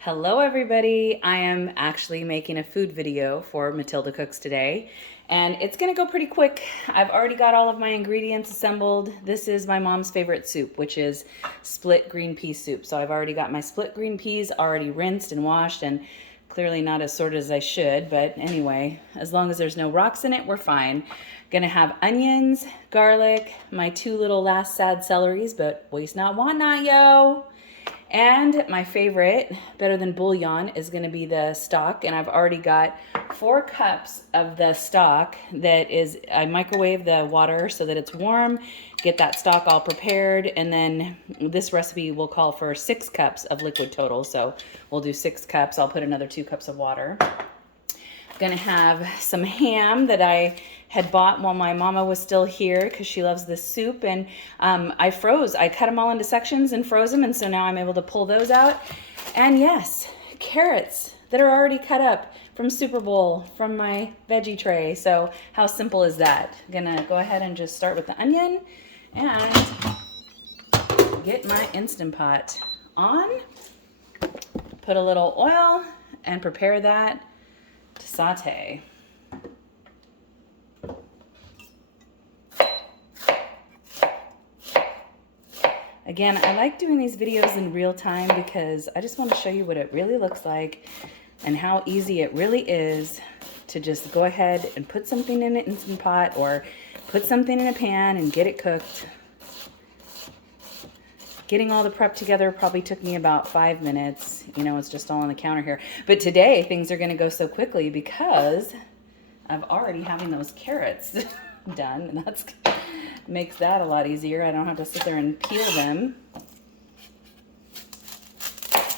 Hello everybody, I am actually making a food video for Matilda Cooks today and it's gonna go pretty quick. I've already got all of my ingredients assembled. This is my mom's favorite soup, which is split green pea soup. So I've already got my split green peas already rinsed and washed, and clearly not as sorted as I should, but anyway, as long as there's no rocks in it, we're fine. Gonna have onions, garlic, my two little last sad celeries, but waste not, want not, yo. And my favorite, better than bouillon, is going to be the stock. And I've already got 4 cups of the stock that is, I microwave the water so that it's warm, get that stock all prepared. And then this recipe will call for 6 cups of liquid total. So we'll do 6 cups. I'll put another 2 cups of water. Gonna have some ham that I had bought while my mama was still here because she loves this soup, and I cut them all into sections and froze them, and so now I'm able to pull those out. And yes, carrots that are already cut up from Super Bowl from my veggie tray. So how simple is that? Gonna go ahead and just start with the onion and get my Instant Pot on, put a little oil and prepare that to saute. Again, I like doing these videos in real time because I just want to show you what it really looks like and how easy it really is to just go ahead and put something in an Instant Pot or put something in a pan and get it cooked. Getting all the prep together probably took me about 5 minutes. You know, it's just all on the counter here. But today, things are going to go so quickly because I'm already having those carrots done. And that makes that a lot easier. I don't have to sit there and peel them.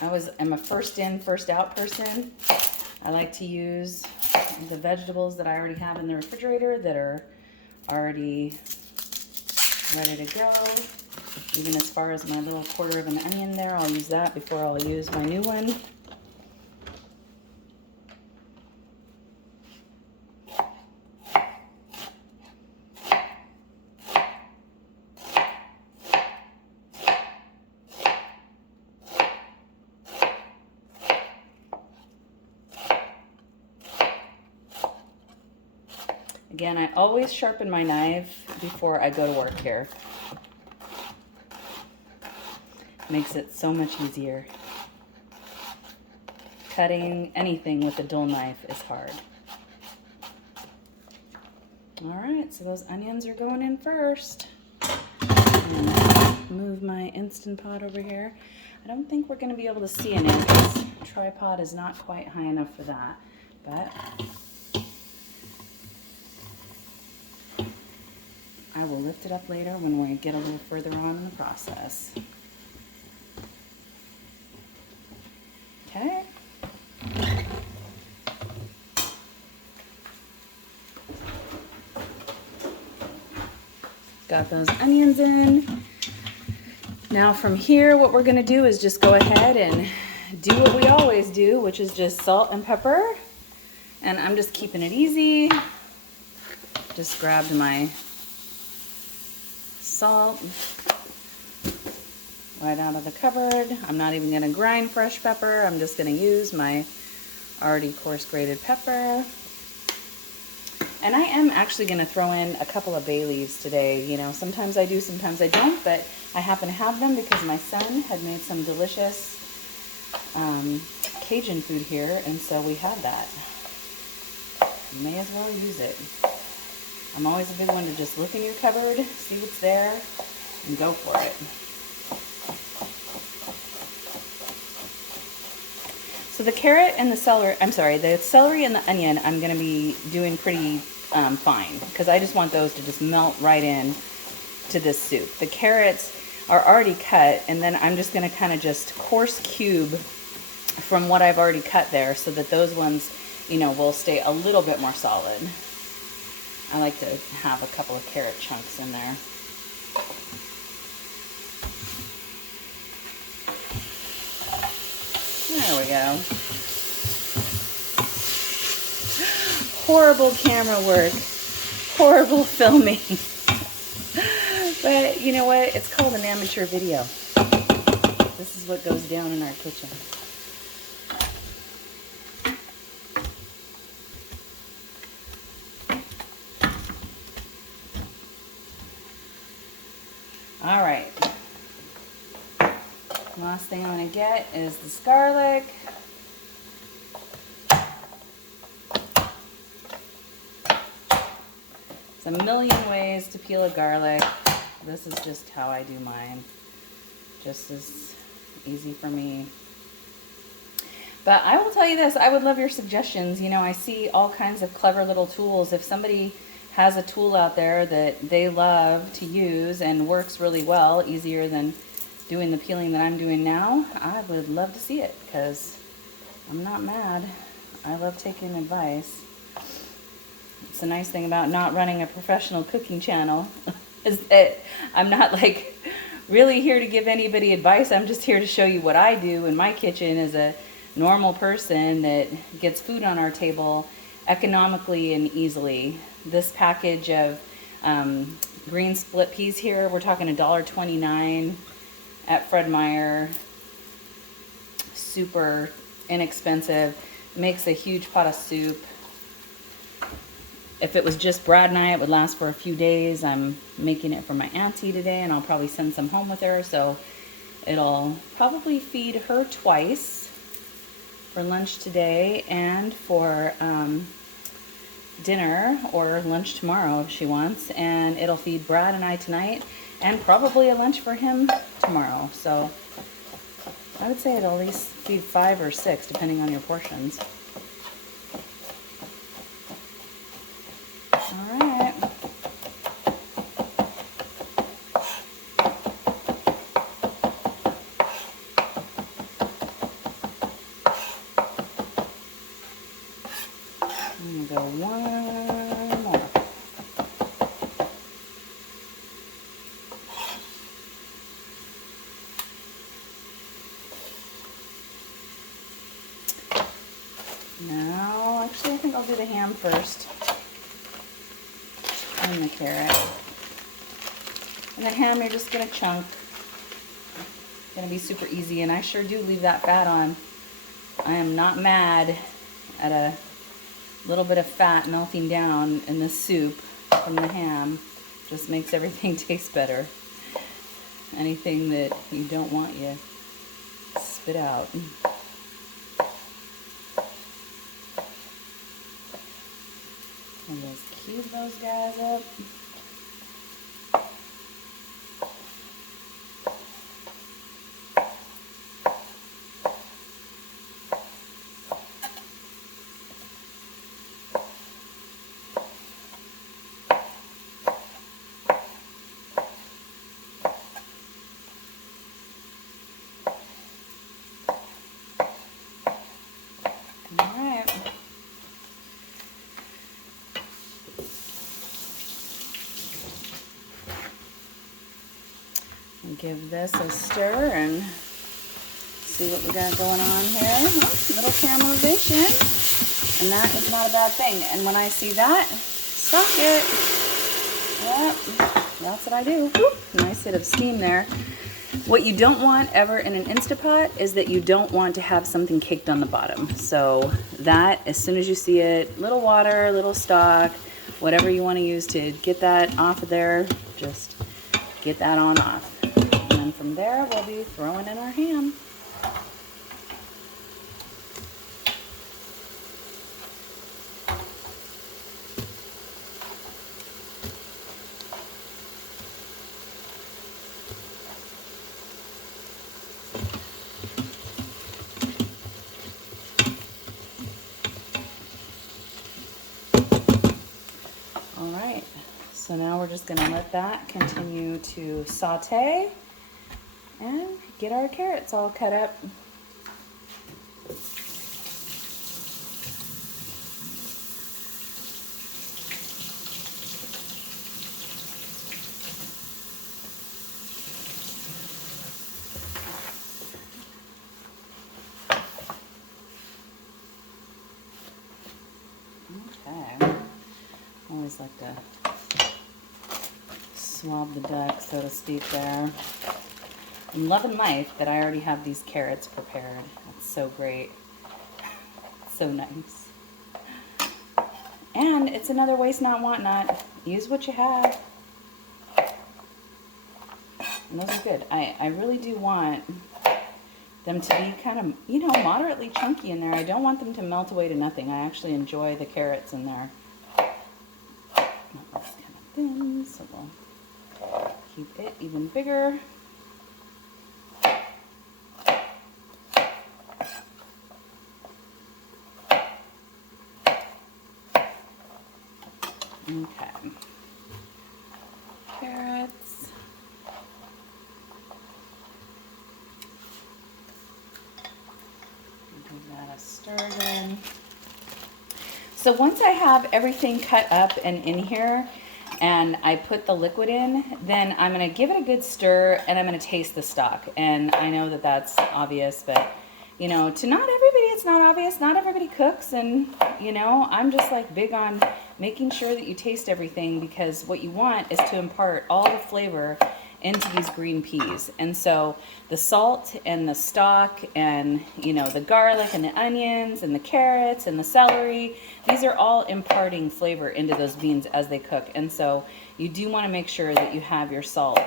I'm a first in, first out person. I like to use the vegetables that I already have in the refrigerator that are already ready to go. Even as far as my little quarter of an onion there, I'll use that before I'll use my new one. Again, I always sharpen my knife before I go to work here. Makes it so much easier. Cutting anything with a dull knife is hard. All right, so those onions are going in first. I'm gonna move my Instant Pot over here. I don't think we're gonna be able to see in it because tripod is not quite high enough for that, but I will lift it up later when we get a little further on in the process. Okay. Got those onions in. Now from here, what we're gonna do is just go ahead and do what we always do, which is just salt and pepper. And I'm just keeping it easy. Just grabbed my salt right out of the cupboard. I'm not even gonna grind fresh pepper. I'm just gonna use my already coarse grated pepper. And I am actually gonna throw in a couple of bay leaves today. You know, sometimes I do, sometimes I don't, but I happen to have them because my son had made some delicious Cajun food here, and so we had that. May as well use it. I'm always a big one to just look in your cupboard, see what's there, and go for it. So the carrot and the celery, the celery and the onion I'm going to be doing pretty fine because I just want those to just melt right in to this soup. The carrots are already cut, and then I'm just going to kind of just coarse cube from what I've already cut there so that those ones, you know, will stay a little bit more solid. I like to have a couple of carrot chunks in there. There we go. Horrible camera work. Horrible filming. But you know what? It's called an amateur video. This is what goes down in our kitchen. All right. Last thing I'm going to get is this garlic. There's a million ways to peel a garlic. This is just how I do mine. Just as easy for me. But I will tell you this, I would love your suggestions. You know, I see all kinds of clever little tools. If somebody has a tool out there that they love to use and works really well, easier than doing the peeling that I'm doing now, I would love to see it, because I'm not mad. I love taking advice. It's the nice thing about not running a professional cooking channel is that I'm not like really here to give anybody advice. I'm just here to show you what I do in my kitchen as a normal person that gets food on our table economically and easily. This package of green split peas here, we're talking $1.29 at Fred Meyer. Super inexpensive. Makes a huge pot of soup. If it was just Brad and I, it would last for a few days. I'm making it for my auntie today, and I'll probably send some home with her, so it'll probably feed her twice, for lunch today and for dinner or lunch tomorrow if she wants. And it'll feed Brad and I tonight, and probably a lunch for him tomorrow. So I would say it'll at least feed 5 or 6, depending on your portions. All right. I'm gonna go one more. Now, actually, I think I'll do the ham first. And the carrot. And the ham you're just gonna chunk. It's gonna be super easy, and I sure do leave that fat on. I am not mad at a little bit of fat melting down in the soup from the ham. Just makes everything taste better. Anything that you don't want, you spit out. And just cube those guys up. Give this a stir and see what we got going on here. Oh, little caramelization, and that is not a bad thing. And when I see that, stock it. Yep, that's what I do. Whoop, nice hit of steam there. What you don't want ever in an Instapot is that you don't want to have something caked on the bottom. So that, as soon as you see it, little water, little stock, whatever you want to use to get that off of there, just get that on off. And from there, we'll be throwing in our ham. All right, so now we're just going to let that continue to saute and get our carrots all cut up. Okay, always like to swab the duck, so to speak, there. I'm loving life that I already have these carrots prepared. That's so great. So nice. And it's another waste not, want not. Use what you have. And those are good. I really do want them to be kind of, you know, moderately chunky in there. I don't want them to melt away to nothing. I actually enjoy the carrots in there. It's kind of thin, so we'll keep it even bigger. Okay. Carrots. Give that a stir then. So once I have everything cut up and in here and I put the liquid in, then I'm going to give it a good stir and I'm going to taste the stock. And I know that that's obvious, but you know, to not everybody it's not obvious. Not everybody cooks, and you know, I'm just like big on making sure that you taste everything, because what you want is to impart all the flavor into these green peas. And so the salt and the stock and, you know, the garlic and the onions and the carrots and the celery, these are all imparting flavor into those beans as they cook. And so you do want to make sure that you have your salt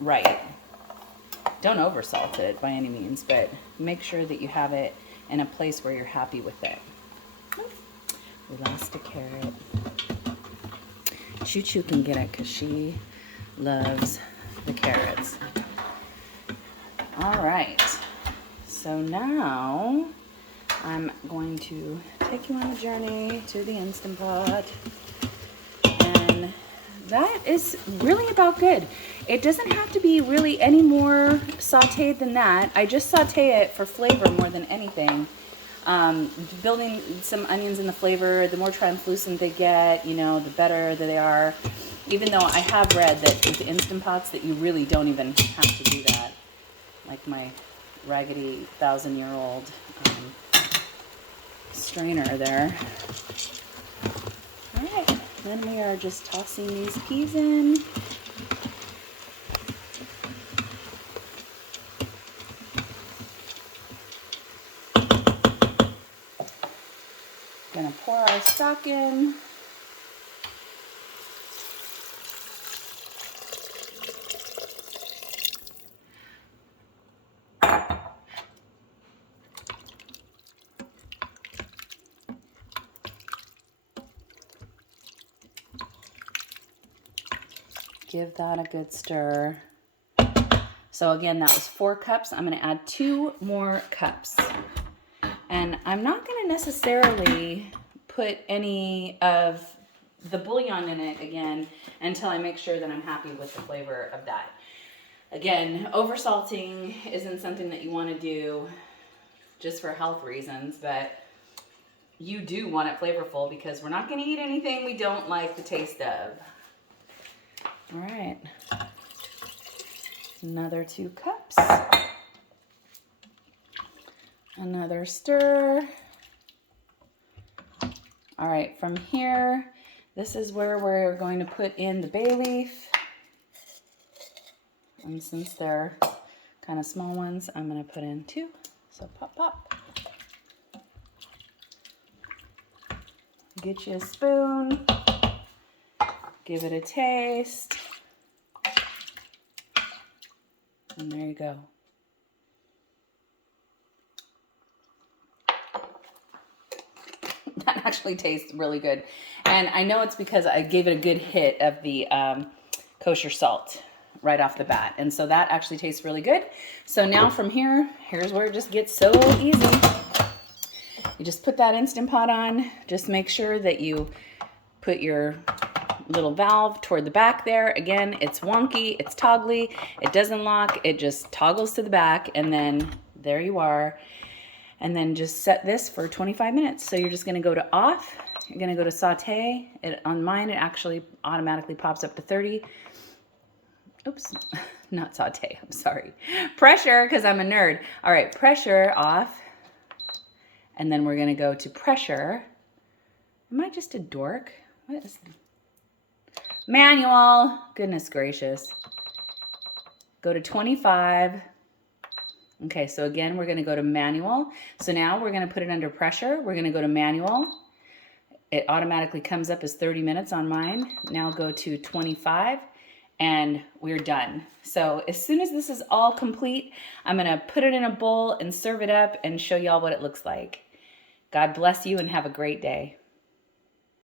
right. Don't over salt it by any means, but make sure that you have it in a place where you're happy with it. We lost a carrot. Choo Choo can get it because she loves the carrots. All right, so now I'm going to take you on a journey to the Instant Pot, and that is really about good. It doesn't have to be really any more sauteed than that. I just saute it for flavor more than anything. Building some onions in the flavor, the more translucent they get, you know, the better that they are. Even though I have read that with Instant Pots that you really don't even have to do that. Like my raggedy 1,000-year-old strainer there. All right, then we are just tossing these peas in. Gonna pour our stock in. Give that a good stir. So again, that was 4 cups. I'm going to add 2 more cups. And I'm not going to necessarily put any of the bouillon in it again until I make sure that I'm happy with the flavor of that. Again, over-salting isn't something that you want to do just for health reasons, but you do want it flavorful, because we're not going to eat anything we don't like the taste of. All right, another 2 cups, another stir. All right, from here, this is where we're going to put in the bay leaf. And since they're kind of small ones, I'm going to put in 2. So pop, pop. Get you a spoon. Give it a taste. And there you go. That actually tastes really good. And I know it's because I gave it a good hit of the kosher salt right off the bat. And so that actually tastes really good. So now from here, here's where it just gets so easy. You just put that Instant Pot on. Just make sure that you put your little valve toward the back there. Again, it's wonky, it's toggly, it doesn't lock, it just toggles to the back, and then there you are. And then just set this for 25 minutes. So you're just gonna go to off, you're gonna go to saute. On mine, it actually automatically pops up to 30. Oops, not saute, I'm sorry. Pressure, because I'm a nerd. All right, pressure off. And then we're gonna go to pressure. Am I just a dork? What is manual? Goodness gracious. Go to 25. Okay, so again, we're gonna go to manual. So now we're gonna put it under pressure. We're gonna go to manual. It automatically comes up as 30 minutes on mine. Now go to 25. and we're done. So as soon as this is all complete, I'm gonna put it in a bowl and serve it up and show y'all what it looks like. God bless you and have a great day.